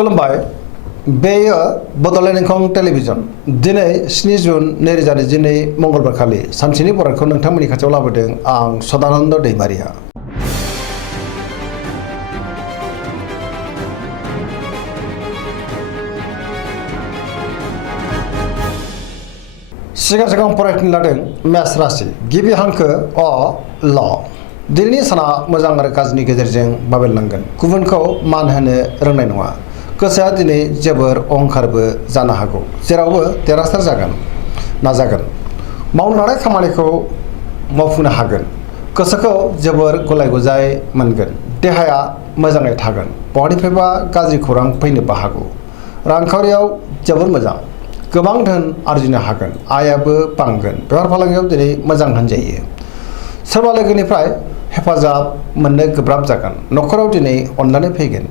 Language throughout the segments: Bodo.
खुलुमबाय बेयो बड'लेण्ड इंखं टेलिभिजन दिनै 7 जुन 2022 मंगलबार खालि सानसेनि बरायखौ नोंथांमोननि खाथियाव लाबोदों आं सदानन्द दैमारिया। सिगां फरायफिन लादों मेष राशि गिबि हांखो अ ल। दिनैनि साना मोजां आरो गाज्रिनि गेजेरजों बाबेरलांगोन। गुबुनखौ मान होनो रोंनाय नङा। गोसोआ दिनै जोबोर अहंकारबो जानो हागौ। जेरावबो देरहासार नाजागोन। मावनो लानाय खामानिखौ मावफुंनो हागोन। गोसोखौ जोबोर गुलाय-गुजाय मोनगोन। देहाया मोजाङै थागोन। बहानिफ्रायबा गाज्रि खौरां फैनोबो हागौ। रांखावरियाव जोबोर मोजां। गोबां धोन आरजिनो हागोन। आयाबो बांगोन। बेफार फालांगियाव दिनै मोजां होनजायो। सोरबा लोगोनिफ्राय हेफाजाब मोननो गोब्राब जागोन। न'खराव दिनै अननानै फैगोन।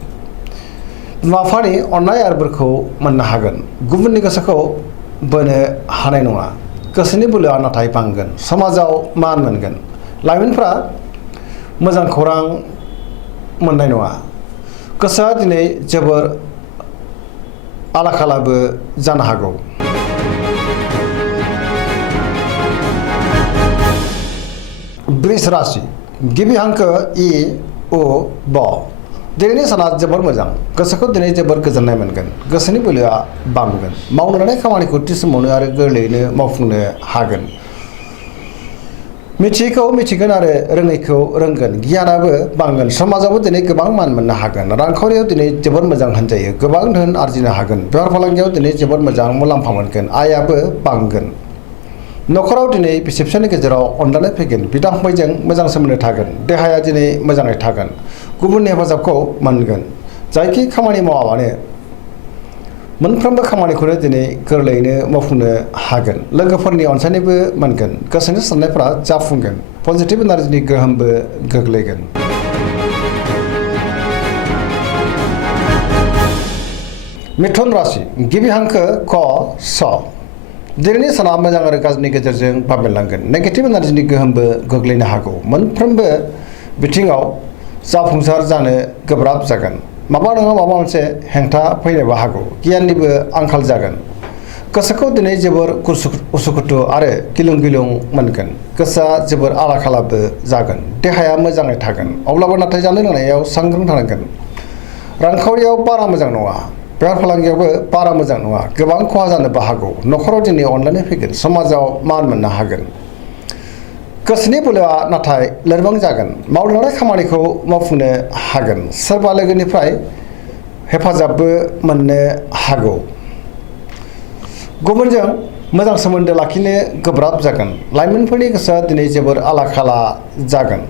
बिमा-बिफानि अननाय आरो बोरखौ मोननो हागोन। गुबुननि गोसोखौ बोनो हानाय नङा। गोसोनि बोलोआ नाथाय बांगोन। समाजाव मान मोनगोन। लाइमोनफ्रा मोजां खौरां मोननाय नङा। गोसोआ दिनै जोबोर आला-खालाबो जानो हागौ। वृष राशि गिबि हांखो इ उ ब। दिनैनि साना जोबोर मोजां। गोसोखौ दिनै जोबोर गोजोननाय मोनगोन। गोसोनि बोलोआ बांगोन। मावनो लानाय खामानिखौ थि समावनो आरो गोरलैयैनो मावफुंनो हागोन। मिथियैखौ मिथिगोन आरो रोङैखौ रोंगोन। गियानाबो बांगोन। समाजावबो दिनै गोबां मान मोननो हागोन। रांखावरियाव दिनै जोबोर मोजां होनजायो। गोबां धोन आरजिनो हागोन। बेफार फालांगियाव दिनै जोबोर मोजां मुलाम्फा मोनगोन। आयाबो बांगोन। न'खराव दिनै बिसि-फिसायनि गेजेराव अनलायनाय फैगोन। बिदा-फंबायजों मोजां सोमोन्दो थागोन। देहाया दिनै मोजाङै थागोन। गुबुननि हेफाजाबखौ मोनगोन। जायखि खामानि मावा मानो मोनफ्रोमबो खामानिखौनो दिनै गोरलैयैनो मावफुंनो हागोन। लोगोफोरनि अनसायनायबो मोनगोन। गोसोनि साननायफ्रा जाफुंगोन। पजिटिभ एनार्जिनि गोहोमबो गोग्लैगोन। मिथुन राशि गिबि हांखो क स। दिनैनि साना मोजां आरो गाज्रिनि गेजेरजों बाबेरलांगोन। नेगेटिभ एनार्जिनि गोहोमबो गोग्लैनो हागौ। मोनफ्रोमबो बिथिङाव जाफुंसार जानो गोब्राब जागोन। माबा नङा माबा मोनसे हेंथा फैनोबो हागौ। गियाननिबो आंखाल जागोन। गोसोखौ दिनै जोबोर उसुखुथु आरो गिलुं-गिलुं मोनगोन। गोसोआ जोबोर आला-खालाबो जागोन। देहाया मोजाङै थागोन। अब्लाबो नाथाय जानाय लोंनायाव सांग्रां थानांगोन। रांखावरियाव बारा मोजां नङा। बेफार फालांगियावबो बारा मोजां नङा। गोबां खहा जानोबो हागौ। न'खराव दिनै अनलायनाय फैगोन। समाजाव मान मोननो हागोन। गोसोनि बोलोआ नाथाय लोरबां जागोन। मावनो लानाय खामानिखौ मावफुंनो हागोन। सोरबा लोगोनिफ्राय हेफाजाबबो मोननो हागौ। गुबुनजों मोजां सोमोन्दो लाखिनो गोब्राब जागोन। लाइमोनफोरनि गोसोआ दिनै जोबोर आला-खाला जागोन।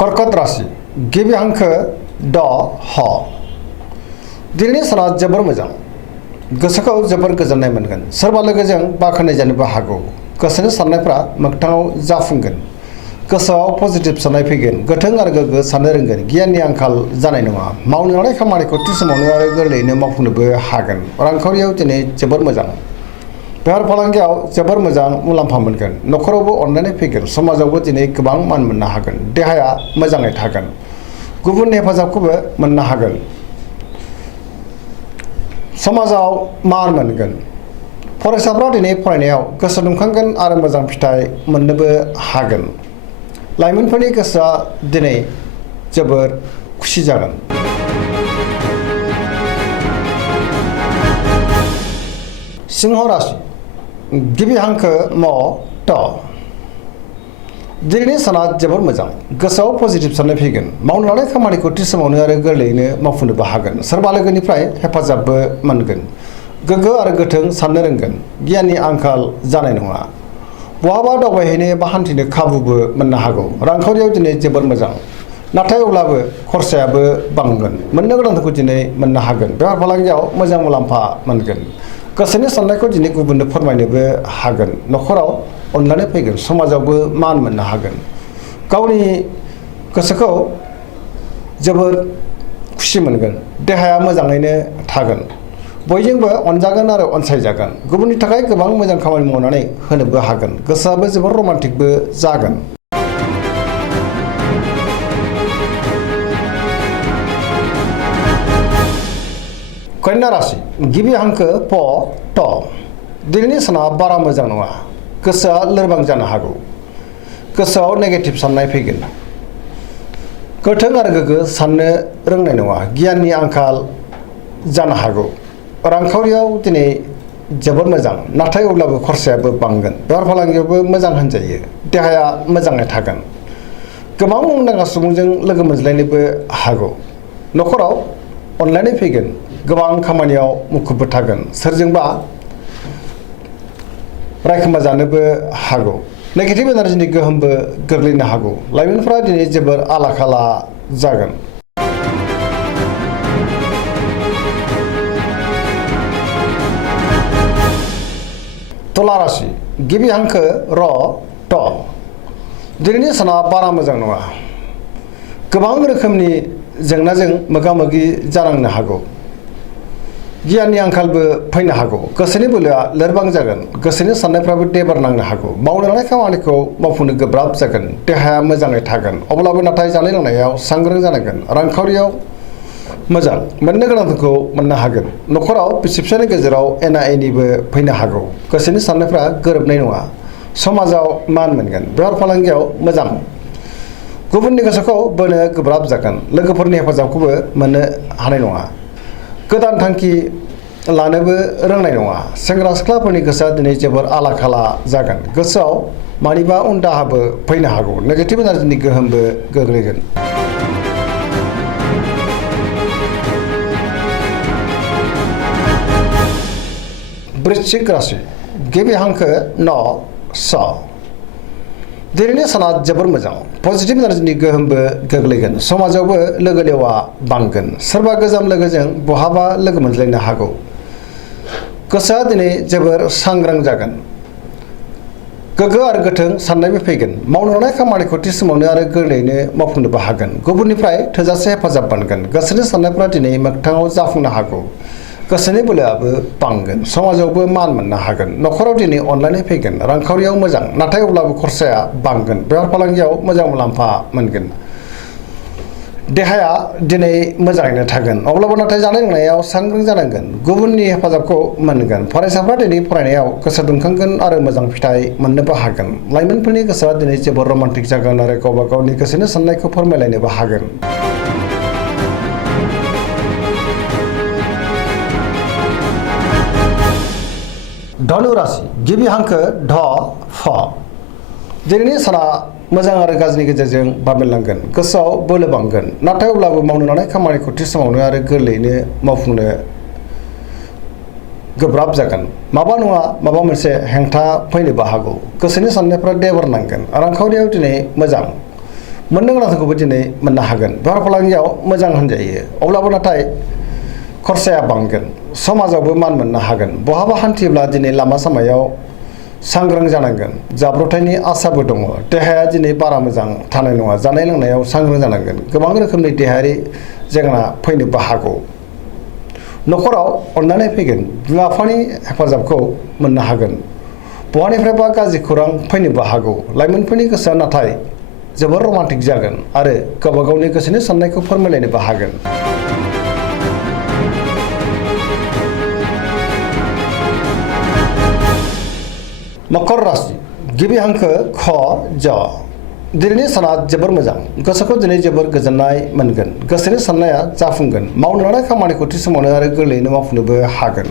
कर्कट राशि गिबि हांखो ड ह। दिनैनि साना जोबोर मोजां। गोसोखौ जोबोर गोजोननाय मोनगोन। सोरबा लोगोजों बाख्नाय जानोबो हागौ। गोसोनि साननायफ्रा मोगथाङाव जाफुंगोन। गोसोआव पजिटिभ साननाय फैगोन। गोथों आरो गोग्गो साननो रोंगोन। गियाननि आंखाल जानाय नङा। मावनो लानाय खामानिखौ थि समावनो आरो गोरलैयैनो मावफुंनोबो हागोन। रांखावरियाव दिनै जोबोर मोजां। बेफार फालांगियाव जोबोर मोजां मुलाम्फा मोनगोन। न'खरावबो अनलायनाय फैगोन। समाजावबो दिनै गोबां मान मोननो हागोन। देहाया मोजाङै थागोन। गुबुननि हेफाजाबखौबो मोननो हागोन। समाजाव मान मोनगोन। फरायसाफ्रा दिनै फरायनायाव गोसो दुंखांगोन आरो मोजां फिथाइ मोननोबो हागोन। लाइमोनफोरनि गोसोआ दिनै जोबोर खुसि जागोन। सिंह राशि गिबि हांखो म ट। दिनैनि साना जोबोर मोजां। गोसोआव पजिटिभ साननाय फैगोन। मावनो लानाय खामानिखौ थि समावनो आरो गोरलैयैनो मावफुंनोबो हागोन। सोरबा लोगोनिफ्राय हेफाजाबबो मोनगोन। गोग्गो आरो गोथों साननो रोंगोन। गियाननि आंखाल जानाय नङा। बहाबा दावबायहैनो बा हान्थिनो खाबुबो मोननो हागौ। रांखावरियाव दिनै जोबोर मोजां। नाथाय अब्लाबो खरसायाबो बांगोन। मोननो गोनांखौ दिनै मोननो हागोन। बेफार फालांगियाव मोजां मुलाम्फा मोनगोन। गोसोनि साननायखौ दिनै गुबुननो फोरमायनोबो हागोन। न'खराव अनलायनाय फैगोन। समाजावबो मान मोननो हागोन। गावनि गोसोखौ जोबोर खुसि मोनगोन। देहाया मोजाङैनो थागोन। बयजोंबो अनजागोन आरो अनसायजागोन। गुबुननि थाखाय गोबां मोजां खामानि मावनानै होनोबो हागोन। गोसोआबो जोबोर रमान्टिकबो जागोन। कन्या राशि गिबि हांखो प ट दिनैनि साना बारा मोजां नङा गोसोआ लोरबां जानो हागौ गोसोआव नेगेटिभ साननाय फैगोन गोथों आरो गोग्गो साननो रोंनाय नङा गियाननि आंखाल जानो हागौ रांखावरियाव दिनै जोबोद मोजां नाथाय अब्लाबो खरसायाबो बांगोन बेफार फालांगियावबो मोजां होनजायो देहाया मोजाङै थागोन गोबां मुंदांखा सुबुंजों लोगो मोनज्लायनोबो हागौ न'खराव अनलायनाय फैगोन गोबां खामानियाव मुखुबबो थागोन सोरजोंबा रायखोमा जानोबो हागौ नेगेटिभ एनार्जिनि गोहोमबो गोग्लैनो हागौ लाइमोनफोरा दिनै जोबोर आला खाला जागोन तुला राशि गिबि हांखो र ट दिनैनि साना बारा मोजां नङा गोबां रोखोमनि जेंनाजों मोगा मोगि जानांनो हागौ गियाननि आंखालबो फैनो हागौ गोसोनि बोलोआ लोरबां जागोन गोसोनि साननायफ्राबो देबार नांनो हागौ मावनो लानाय खामानिखौ मावफुंनो गोब्राब जागोन देहाया मोजाङै थागोन अब्लाबो नाथाय जानाय लोंनायाव सांग्रां जानांगोन रांखावरियाव मोजां मोननो गोनांखौ मोननो हागोन न'खराव बिसि फिसायनि गेजेराव एना एनिबो फैनो हागौ गोसोनि साननायफ्रा गोरोबनाय नङा समाजाव मान मोनगोन बेफार फालांगियाव मोजां गुबुननि गोसोखौ बोनो गोब्राब जागोन लोगोफोरनि हेफाजाबखौबो मोननो हानाय नङा गोदान थांखि लानोबो रोंनाय नङा सेंग्रा सिख्लाफोरनि गोसोआ दिनै जोबोर आला खाला जागोन गोसोआव मानिबा उन दाहाबो फैनो हागौ नेगेटिभ एनार्जिनि गोहोमबो गोग्लैगोन वृश्चिक राशि गिबि हांखो न स दिनैनि साना जोबोर मोजां पजिटिभ एनार्जिनि गोहोमबो गोग्लैगोन समाजावबो लोगो लेवा बांगोन सोरबा गोजाम लोगोजों बहाबा लोगो मोनज्लायनो हागौ गोसोआ दिनै जोबोर सांग्रां जागोन गोग्गो आरो गोथों साननायबो फैगोन मावनो लानाय खामानिखौ थि समावनो आरो गोरलैयैनो मावफुंनोबो हागोन गुबुननिफ्राय थोजासे हेफाजाब मोनगोन गोसोनि साननायफ्रा दिनै मोगथाङाव जाफुंनो हागौ गोसोनि बोलोआबो बांगोन समाजावबो मान मोननो हागोन न'खराव दिनै अनलायनाय फैगोन रांखावरियाव मोजां नाथाय अब्लाबो खरसाया बांगोन बेफार फालांगियाव मोजां मुलाम्फा मोनगोन देहाया दिनै मोजाङैनो थागोन अब्लाबो नाथाय जानाय लोंनायाव सांग्रां जानांगोन गुबुननि हेफाजाबखौ मोनगोन फरायसाफ्रा दिनै फरायनायाव गोसो दुंखांगोन आरो मोजां फिथाइ मोननोबो हागोन लाइमोनफोरनि गोसोआ दिनै जोबोर रमान्टिक जागोन आरो गावबा गावनि गोसोनि साननायखौ फोरमायलायनोबो हागोन धनु राशि गिबि हांखो ढ फ दिनैनि साना मोजां आरो गाज्रिनि गेजेरजों बाबेनलांगोन गोसोआव बोलो बांगोन नाथाय अब्लाबो मावनो लानाय खामानिखौ थि समावनो आरो गोरलैयैनो मावफुंनो गोब्राब जागोन माबा नङा माबा मोनसे हेंथा फैनोबो हागौ गोसोनि साननायफ्रा देबार नांगोन रांखावरियाव दिनै मोजां मोननो गोनांखौबो दिनै मोननो हागोन बेफार फालांगियाव मोजां होनजायो अब्लाबो नाथाय खरसाया बांगोन समाजावबो मान मोननो हागोन बहाबा हान्थियोब्ला दिनै लामा सामायाव सांग्रां जानांगोन जाब्रबथायनि आसाबो दङ देहाया दिनै बारा मोजां थानाय नङा जानाय लोंनायाव सांग्रां जानांगोन गोबां रोखोमनि देहायारि जेंना फैनोबो हागौ न'खराव अननानै फैगोन बिमा बिफानि हेफाजाबखौ मोननो हागोन बहानिफ्रायबा गाज्रि खौरां फैनोबो हागौ लाइमोनफोरनि गोसोआ नाथाय जोबोर रमान्टिक जागोन आरो गावबा गावनि गोसोनि साननायखौ फोरमायलायनोबो हागोन मकर राशि गिबि हांखो ख ज दिनैनि साना जोबोर मोजां गोसोखौ दिनै जोबोर गोजोननाय मोनगोन गोसोनि साननाया जाफुंगोन मावनो लानाय खामानिखौ थि समावनो आरो गोरलैयैनो मावफुंनोबो हागोन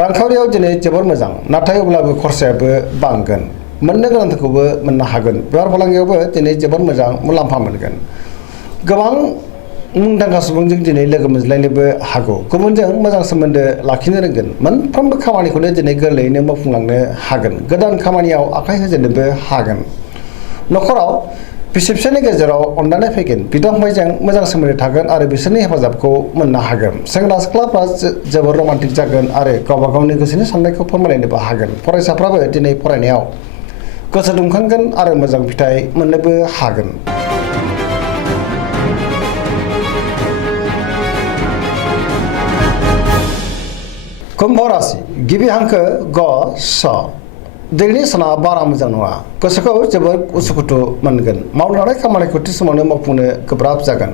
रांखावरियाव दिनै जोबोर मोजां नाथाय अब्लाबो खरसायाबो बांगोन मोननो गोनांखौबो मोननो हागोन बेफार फालांगियावबो दिनै जोबोर मोजां मुलाम्फा मोनगोन गोबां मुंदांखा सुबुंजों दिनै लोगो मोनज्लायनोबो हागौ गुबुनजों मोजां सोमोन्दो लाखिनो रोंगोन मोनफ्रोमबो खामानिखौनो दिनै गोरलैयैनो मावफुंलांनो हागोन गोदान खामानियाव आखाइ होजेननोबो हागोन न'खराव बिसि फिसायनि गेजेराव अनलायनाय फैगोन बिदा फंबायजों मोजां सोमोन्दो थागोन आरो बिसोरनि हेफाजाबखौ मोननो हागोन सेंग्रा सिख्लाफ्रा जोबोर रमान्टिक जागोन आरो गावबा गावनि गोसोनि साननायखौ फोरमायलायनोबो हागोन फरायसाफ्राबो दिनै फरायनायाव गोसो दुंखांगोन आरो मोजां फिथाइ मोननोबो हागोन कुम्भ राशि गिबि हांखो ग स दिनैनि साना बारा मोजां नङा गोसोखौ जोबोर उसुखुथु मोनगोन मावनो लानाय खामानिखौ थि समावनो मावफुंनो गोब्राब जागोन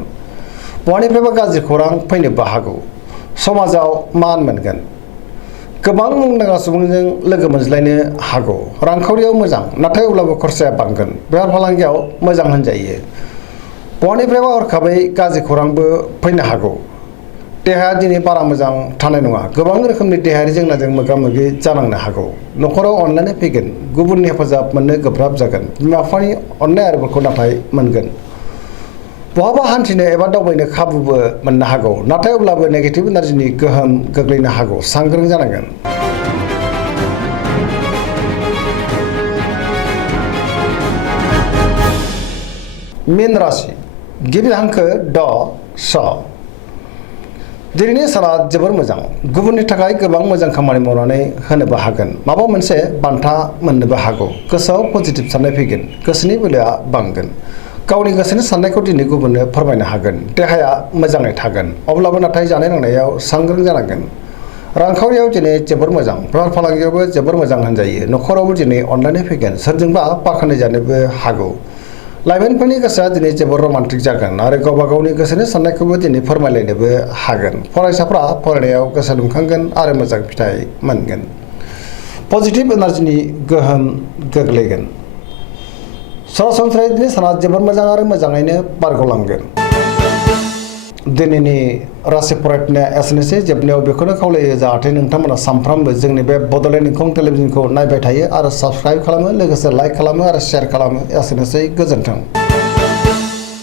बहानिफ्रायबा गाज्रि खौरां फैनोबो हागौ समाजाव मान मोनगोन। गोबां मुंदांखा सुबुंजों लोगो मोनज्लायनो हागौ। रांखावरियाव मोजां, नाथाय अब्लाबो खरसाया बांगोन। बेफार फालांगियाव मोजां होनजायो। बहानिफ्रायबा हरखाबै गाज्रि खौरांबो फैनो हागौ। देहाया दिनै बारा मोजां थानाय नङा। गोबां रोखोमनि देहायारि जेंनाजों मोगा मोगि जानांनो हागौ। न'खराव अनलायनाय फैगोन। गुबुननि हेफाजाब मोननो गोब्राब जागोन। बिमा बिफानि अननाय आरो बोरखौ नाथाय मोनगोन। बहाबा हान्थिनो एबा दावबायनो खाबुबो मोननो हागौ। नाथाय अब्लाबो नेगेटिभ एनार्जिनि गोहोम गोग्लैनो हागौ। सांग्रां जानांगोन। मीन राशि गिबि हांखो ड स। दिनैनि साना जोबोर मोजां। गुबुननि थाखाय गोबां मोजां खामानि मावनानै होनोबो हागोन। माबा मोनसे बान्था मोननोबो हागौ। गोसोआव पजिटिभ साननाय फैगोन। गोसोनि बोलोआ बांगोन। गावनि गोसोनि साननायखौ दिनै गुबुननो फोरमायनो हागोन। देहाया मोजाङै थागोन। अब्लाबो नाथाय जानाय लोंनायाव सांग्रां जानांगोन। रांखावरियाव दिनै जोबोर मोजां। बेफार फालांगियावबो जोबोर मोजां होनजायो। न'खरावबो दिनै अनलायनाय फैगोन। सोरजोंबा बाख्नाय जानोबो हागौ। लाइमोनफोरनि गोसोआ दिनै जोबोर रमान्टिक जागोन आरो गावबा गावनि गोसोनि साननायखौबो दिनै फोरमायलायनोबो हागोन। फरायसाफ्रा फरायनायाव गोसो दुंखांगोन आरो मोजां फिथाइ मोनगोन। पजिटिभ एनार्जिनि गोहोम गोग्लैगोन। सरासनस्रायै दिनै साना जोबोर मोजां आरो मोजाङैनो बारग'लांगोन। दिनैनि राशि फरायनाया एसेनोसै। जोबनायाव बेखौनो खावलायो जाहाथे नोंथांमोना सानफ्रामबो जोंनि बे बड'लेण्ड इंखं टेलिभिजनखौ नायबाय थायो आरो साबस्क्राइब खालामो, लोगोसे लाइक खालामो आरो शेयार खालामो। एसेनोसै, गोजोन्थों।